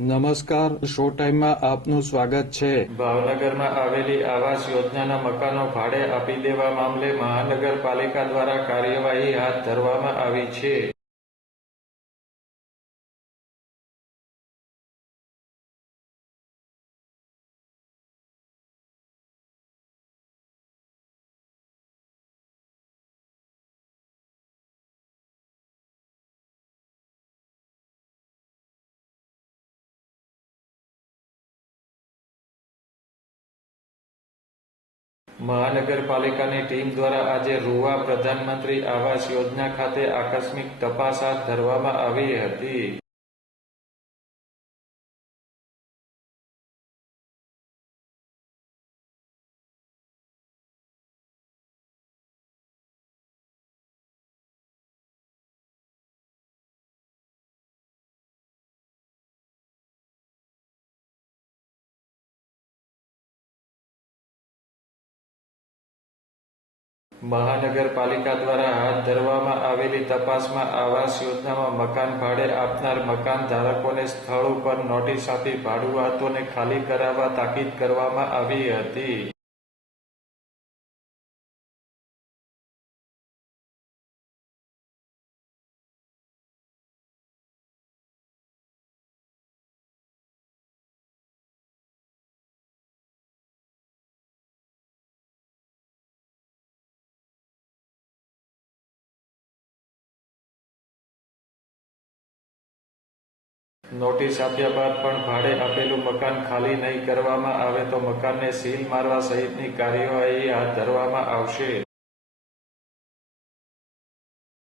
નમસ્કાર, શો ટાઈમમાં આપનું સ્વાગત છે. ભાવનગરમાં આવેલી આવાસ યોજનાના મકાનો ભાડે આપી દેવા મામલે મહાનગરપાલિકા દ્વારા કાર્યવાહી હાથ ધરવામાં આવી છે. મહાનગરપાલિકાની ટીમ દ્વારા આજે રૂવા પ્રધાનમંત્રી આવાસ યોજના ખાતે આકસ્મિક તપાસ હાથ ધરવામાં આવી હતી. મહાનગરપાલિકા દ્વારા હાથ ધરવામાં આવેલી તપાસમાં આવાસ યોજનામાં મકાન ભાડે આપનાર મકાન ધારકોને સ્થળ ઉપર નોટિસ આપી ભાડુઆતોને ખાલી કરાવવા તાકીદ કરવામાં આવી હતી. નોટિસ આપ્યા બાદ પણ ભાડે આપેલું મકાન ખાલી નહીં કરવામાં આવે તો મકાનને સીલ મારવા સહિતની કાર્યવાહી હાથ ધરવામાં આવશે.